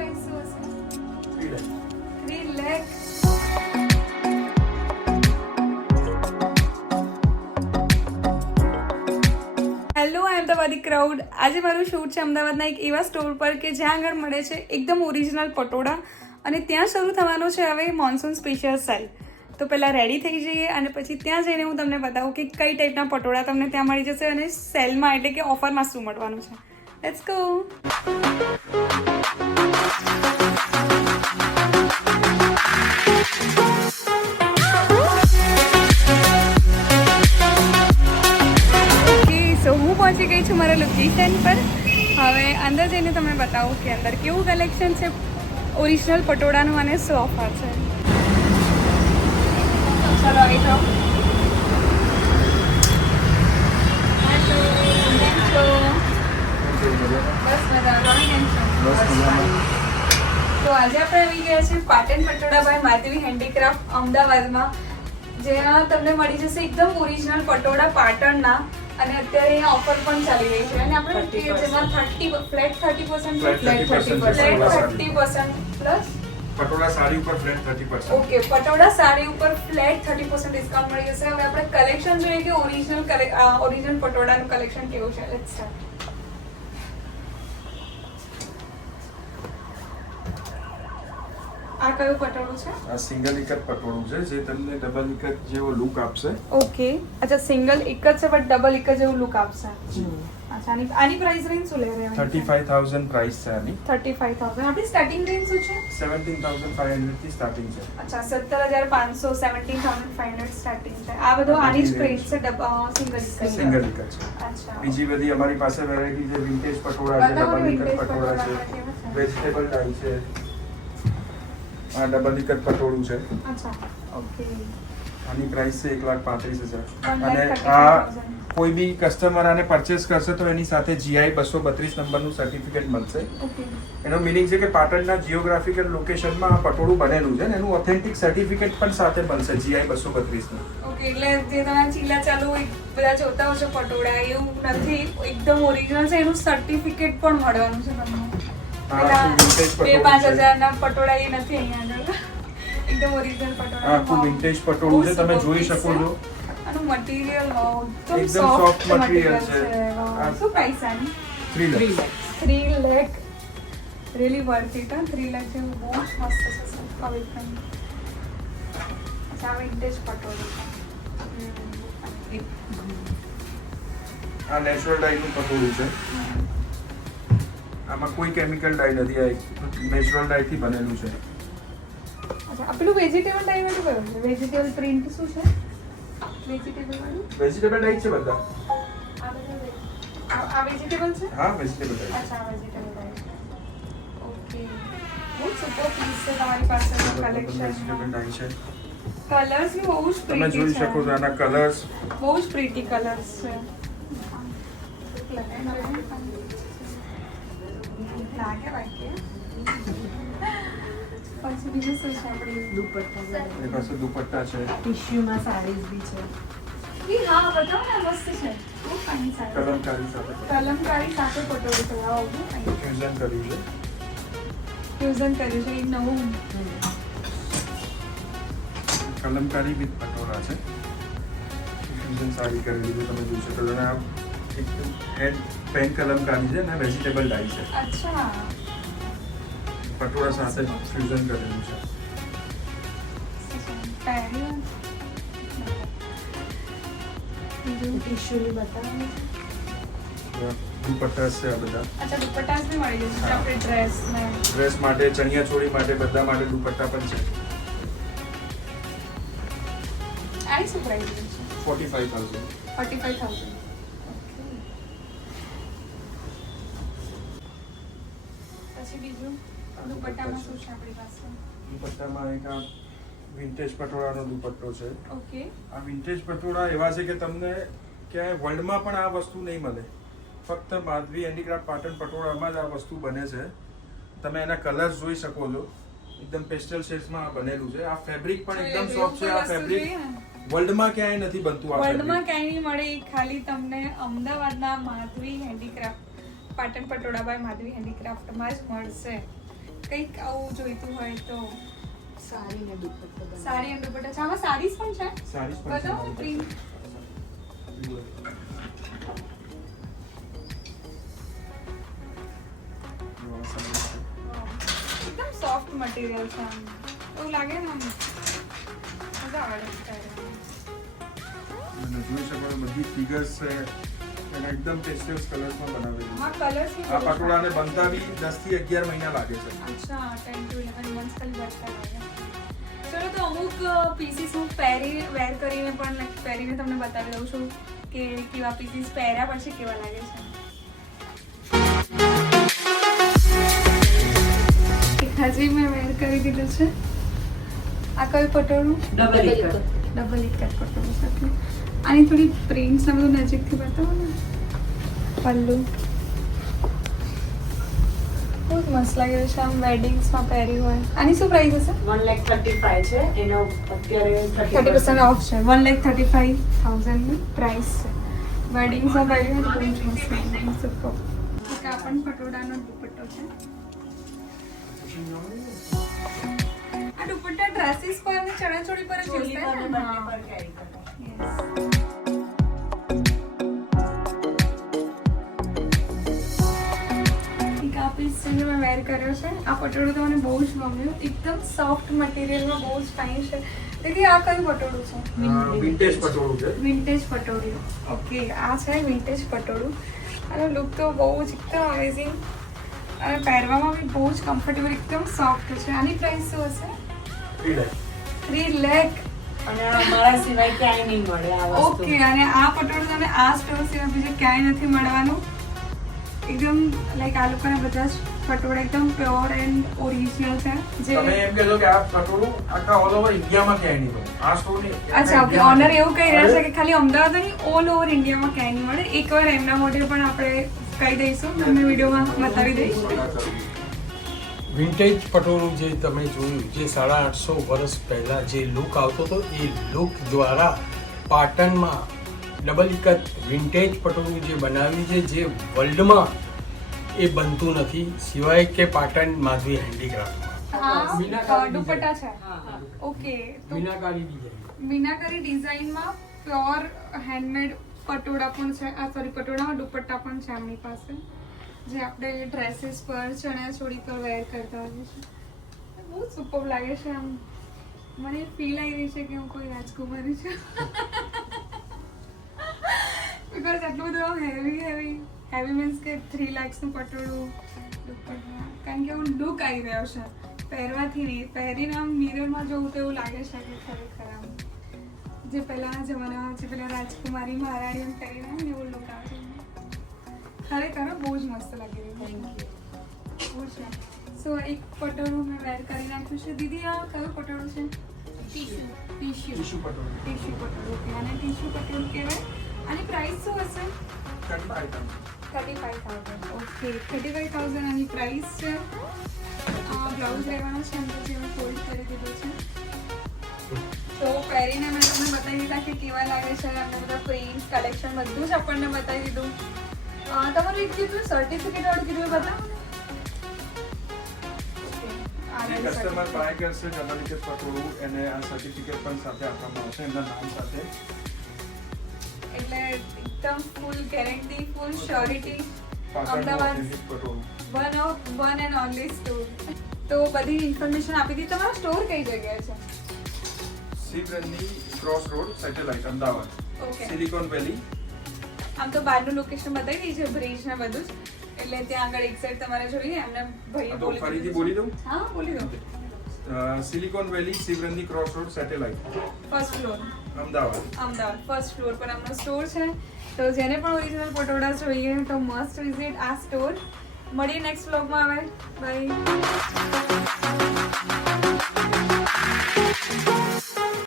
Price શું હશે? 3 lakh. 3 lakh. Hello અમદાવાદી crowd. આજે મારું શૂટ છે અમદાવાદના એક એવા સ્ટોર પર કે જ્યાં આગળ મળે છે એકદમ ઓરિજિનલ પટોળા, અને ત્યાં શરૂ થવાનો છે હવે મોન્સૂન સ્પેશિયલ સેલ. તો પહેલાં રેડી થઈ જઈએ અને પછી ત્યાં જઈને હું તમને બતાવું કે કઈ ટાઈપના પટોળા તમને ત્યાં મળી જશે અને સેલમાં એટલે કે ઓફરમાં શું મળવાનું છે. Let's go. સો હું પહોંચી ગઈ છું મારા લોકેશન પર. હવે અંદર જઈને તમને બતાવું કે અંદર કેવું કલેક્શન છે ઓરિજિનલ પટોળાનું અને શું ઓફર છે. ચલો આવી જાઓ. કેમ છો? બસ મજા. તમે કેમ છો? તો આજે આપણે આવી ગયા છીએ પાટણ પટોળા બાય માધવી હેન્ડીક્રાફ્ટ અમદાવાદમાં, જ્યાં તમને મળી જશે એકદમ ઓરિજિનલ પટોળા પાટણના. અને અત્યારે અહીંયા ઓફર પણ ચાલી રહી છે અને આપણે જેમાં ફ્લેટ 30% પ્લસ પટોળા સાડી ઉપર ફ્લેટ 30%. ઓકે, પટોળા સાડી ઉપર ફ્લેટ 30% ડિસ્કાઉન્ટ મળી જશે. હવે આપણે કલેક્શન જોઈએ કે ઓરિજિનલ પટોળાનું કલેક્શન કેવું છે. Let's start. આ કયું પટોળું છે? આ સિંગલ એકત પટોળું છે જે તમને ડબલ એકત જેવો લુક આપશે. ઓકે, અચ્છા, સિંગલ એક જ છે બટ ડબલ એક જેવું લુક આપશે. અચ્છા, આની પ્રાઇસ રેન્જ શું લે રહે? 35,000 પ્રાઇસ છે આની. 35,000. આપણી સ્ટાર્ટિંગ રેન્જ શું છે? 17,500 થી સ્ટાર્ટિંગ છે. અચ્છા, 17,500, 17,500 સ્ટાર્ટિંગ છે. આ બધું આની જ પ્રાઇસ છે સિંગલ એકત છે. અચ્છા, બીજી બધી અમારી પાસે વેરાયટી છે. વિન્ટેજ પટોળા છે, ડબલ એકત પટોળા છે, વેજીટેબલ ડાઈ છે. આ ડબલ એકત પટોળું છે. અચ્છા, ઓકે. આની પ્રાઇસ છે 1,35,000. 1,35,000. અને આ કોઈ બી કસ્ટમર આને પરચેસ કરશે તો એની સાથે GI 232 નંબરનું સર્ટિફિકેટ મળશે. ઓકે, એનો મિનિંગ છે કે પાટણના જિયોગ્રાફિકલ લોકેશનમાં આ પટોળું બનેલું છે ને એનું ઓથેન્ટિક સર્ટિફિકેટ પણ સાથે મળશે GI 232 નું. ઓકે. એટલે જે તમે ચીલા ચાલુ બધા જોતા હો છો પટોળા, એવું નથી, એકદમ ઓરિજિનલ છે. એનું સર્ટિફિકેટ પણ મળવાનું છે તમને. વિન્ટેજ 2-5 હજારના પટોળા એ નથી અહીંયા આગળ. એકદમ ઓરિજિનલ પટોળા. હા, ખૂબ વિન્ટેજ પટોળું છે. તમે જોઈ શકો છો. આનું મટીરીયલ એકદમ સોફ્ટ મટીરીયલ છે. શું પ્રાઇસ આની? 3 lakh. 3 lakh. Really worth it. 3 lakh જેવું બહુ જ મસ્ત છે. હવે પણ આ વિન્ટેજ પટોળું. આ નેચરલ ડાઈનું પટોળું છે. આમાં કોઈ કેમિકલ ડાઈ નથી. આ નેચરલ ડાઈથી બનેલું છે. અચ્છા, પેલું વેજીટેબલ ડાઈ વાળું કયું છે? વેજીટેબલ પ્રિન્ટ શું છે? વેજીટેબલ વાળું? વેજીટેબલ ડાઈ છે બધા. આ વેજીટેબલ છે? હા, વેજીટેબલ ડાઈ. અચ્છા, વેજીટેબલ ડાઈ. ઓકે, બહુ સુપર પીસ છે તમારી પાસે વેજીટેબલ કલેક્શન. ડાઈ છે. કલર્સ બી બહુ જ તમે પ્રીટી જોઈ શકો છો આના કલર્સ. બહુ જ પ્રીટી કલર્સ છે. લાગે બાકી. પછી બીજું શું છે આપણી? એની પાસે દુપટ્ટા છે. ટિશ્યુમાં સાડીઝ બી છે. ઈ હા, બતાવો ને, મસ્ત છે. બહુ ફાઇન સાડી. કલમકારી સાથે કલમકારી સાથે પટોળું છે. વાવ, બહુ ફાઇન. ફ્યુઝન કર્યું છે. ફ્યુઝન કર્યું છે. એક નવું. કલમકારી વિથ પટોળા છે. ફ્યુઝન સાડી કરેલી છે. તમે જોઈ શકો છો. અને આ એકદમ હેન્ડ પેન કલમકારી છે અને વેજીટેબલ ડાઈ છે. અચ્છા, પટોળા સાથે ફ્યુઝન કરેલું છે. પહેર્યું. બીજું ટિશ્યુની બતાવો. દુપટ્ટા છે આ બધા. અચ્છા, દુપટ્ટાસ બી મળી જશે આપણે ડ્રેસ ને. ડ્રેસ માટે, ચણિયા ચોળી માટે, બધા માટે દુપટ્ટા પણ છે. આઈ શું પ્રાઇસ છે? 45,000. 45,000. પછી બીજું દુપટ્ટામાં શું છે આપણી પાસે? દુપટ્ટામાં એક આ વિન્ટેજ પટોળાનો દુપટ્ટો છે. ઓકે, આ વિન્ટેજ પટોળા એવા છે કે તમને ક્યાંય વર્લ્ડમાં પણ આ વસ્તુ નહીં મળે. ફક્ત માધવી હેન્ડીક્રાફ્ટ પાટણ પટોળામાં જ આ વસ્તુ બને છે. તમે એના કલર્સ જોઈ શકો છો. એકદમ પેસ્ટલ શેડ્સમાં આ બનેલું છે. આ ફેબ્રિક પણ એકદમ સોફ્ટ છે. આ ફેબ્રિક વર્લ્ડમાં ક્યાંય નથી બનતું. આ વર્લ્ડમાં ક્યાંય નહીં મળે. ખાલી તમને અમદાવાદના માધવી હેન્ડીક્રાફ્ટ પાટણ પટોળા બાય માધવી હેન્ડીક્રાફ્ટમાં જ મળશે. કંઈક આવું જોઈતું હોય તો સાડી ને દુપટ્ટો બનાવો. સાડી અને દુપટ્ટા છે. આમાં સાડીઝ પણ છે. સારીસ પણ બતાવો ને પ્રિન્ટ. એકદમ સોફ્ટ મટીરિયલ છે આમ. એવું લાગે ને આમ મજા આવે છે પહેરવામાં. અને જોઈ શકો છો બધી ફિગર્સ છે અને એકદમ પેસ્ટલ્સ કલર્સમાં બનાવેલી હા કલર્સ છે. આ પટોળાને બનતા બી 10 થી 11 મહિના લાગે છે. અચ્છા 10 to 11 months ખાલી બચતા લાગે. ચલો તો અમુક પીસીસ હું વેર કરીને પણ પહેરીને તમને બતાવી દઉં છું કે કેવા પીસીસ પહેર્યા પછી કેવા લાગે છે. હજી મેં વેર કરી દીધું છે. આ કયું પટોળું? Double ikat. ડબલ ઇકટ પટોળું સાથે. આની થોડી પ્રિન્ટ્સ ને બધું નજીકથી બતાવો ને. પલ્લુ બહુ જ મસ્ત લાગે છે આમ વેડિંગ્સમાં પહેરી હોય. આની શું પ્રાઇસ હશે? 1,35,000 છે. એનો અત્યારે 30% ઓફ છે. 1,35,000 ની પ્રાઇસ છે. વેડિંગ્સમાં પહેરી હોય તો બહુ જ મસ્ત લાગે. સુપર. આ પણ પટોળાનો દુપટ્ટો છે. આ દુપટ્ટા ડ્રેસીસ પર અને ચણિયાચોળી પર જ ચોલી યુઝ પર થાય ને ને? બંને પર carry કરો. Yes. એક આ piece છે જે મેં wear કર્યો છે. આ પટોળું તો મને બહુ જ ગમ્યું. એકદમ સોફ્ટ મટીરિયલમાં બહુ જ ફાઇન છે. તેથી આ કયું પટોળું છે? વિન્ટેજ પટોળું છે. વિન્ટેજ પટોળું. ઓકે આ છે વિન્ટેજ પટોળું. આનો લુક તો બહુ જ એકદમ અમેઝિંગ અને પહેરવામાં બી બહુ જ કમ્ફર્ટેબલ એકદમ સોફ્ટ છે. આની પ્રાઇસ શું હશે? 3 લાખ. 3 લાખ. અને આ મારા સિવાય ક્યાંય નહીં મળે આ વસ્તુ. ઓકે અને આ પટોળું તમને આ સ્ટોર સિવાય બીજે ક્યાંય નથી મળવાનું. એકદમ લાઈક આ લોકોના બધા જ પટોળા એકદમ પ્યોર એન્ડ ઓરિજિનલ છે જે તમે એમ કહેશો કે આ પટોળું આખા ઓલ ઓવર ઇન્ડિયામાં ક્યાંય નહીં મળે. આ સ્ટોરની અચ્છા ઓકે ઓનર એવું કહી રહ્યા છે કે ખાલી અમદાવાદ નહીં ઓલ ઓવર ઇન્ડિયામાં ક્યાંય નહીં મળે. એકવાર એમના મોઢે પણ આપણે કહી દઈશું. તમને વિડીયોમાં બતાવી દઈશ. વિન્ટેજ પટોળું જે તમે જોયું જે 850 વર્ષ પહેલાં જે લુક આવતો હતો એ લુક દ્વારા પાટણમાં ડબલ ઇકત વિન્ટેજ પટોળું જે બનાવ્યું છે જે વર્લ્ડમાં એ બનતું નથી સિવાય કે પાટણ માધવી હેન્ડીક્રાફ્ટમાં હા દુપટ્ટા છે. હા, હા. ઓકે તો મીનાકારી ડિઝાઇન મીનાકારી ડિઝાઇનમાં પ્યોર હેન્ડમેડ પટોળા પણ છે. આ સોરી પટોળામાં દુપટ્ટા પણ છે એમની પાસે જે આપણે ડ્રેસીસ પર ચણિયાચોળી પર વેર કરતા હોઈએ છીએ. બહુ સુપર લાગે છે આમ. મને ફીલ આવી રહી છે કે હું કોઈ રાજકુમારી છું. બિકોઝ એટલું બધું હેવી મીન્સ કે 3 lakhsનું પટોળું દુપટ્ટા કારણ કે હું લુક આવી રહ્યો છે પહેરવાથી નહીં પહેરીને આમ મિરરમાં જોવું તો એવું લાગે છે કે ખરેખર આમ જે પહેલાના જમાનામાં જે પેલા રાજકુમારી મહારાણી પહેરીને આમ એવું લુક આવે છે. ખરેખર બહુ જ મસ્ત લાગી રહ્યું. બહુ જ સો એક પટોળું મેં વેર કરી નાખ્યું છે. દીદી આ કયું પટોળું છે? ટીશ્યુ ટીશ્યુ પટોળું. ટીશ્યુ પટોળું ઓકે અને ટીશ્યુ પટોળું કહેવાય. આની પ્રાઇસ શું હશે? 35,000 ઓકે 35,000 આની પ્રાઇસ છે. બ્લાઉઝ લેવાનો છે અંદર જે મેં ફોલ્ડ કરી દીધો છે. તો પહેરીને મેં તમને બતાવી દીધા કે કેવા લાગે છે. અમને બધા પ્રિન્ટ કલેક્શન બધું જ આપણને બતાવી દીધું. તમારું એક જેટલું સર્ટિફિકેટ વાળું કીધું એ બતાવો ને. કસ્ટમર બાય કરશે ડબલ ઇકટ પટોળું એને આ સર્ટિફિકેટ પણ સાથે આપવામાં આવશે એમના નામ સાથે. એટલે એકદમ ફૂલ ગેરંટી ફૂલ શ્યોરિટી. પાટણનું અમદાવાદ authentic પટોળું. One and only store. તો બધી ઇન્ફોર્મેશન આપી દીધી. તમારો સ્ટોર કઈ જગ્યાએ છે? સિબ્રંદી cross road Satellite Ahmedabad okay Silicon Valley. આમ તો બહારનું લોકેશન બતાવી દીધી છે બ્રિજ ને બધું જ એટલે ત્યાં આગળ એક્ઝેક્ટ તમારે જોઈએ એમને ભાઈએ તો બોલી ફરીથી દીધું બોલી છે. દઉં હા બોલી દો. સિલિકોન વેલી સિબ્રંદી cross road Satellite first floor Ahmedabad. Ahmedabad first floor પર આમનો સ્ટોર છે. તો જેને પણ ઓરિજિનલ પટોળા જોઈએ તો મસ્ટ વિઝિટ આ સ્ટોર. મળીએ નેક્સ્ટ વ્લોગમાં હવે બાય.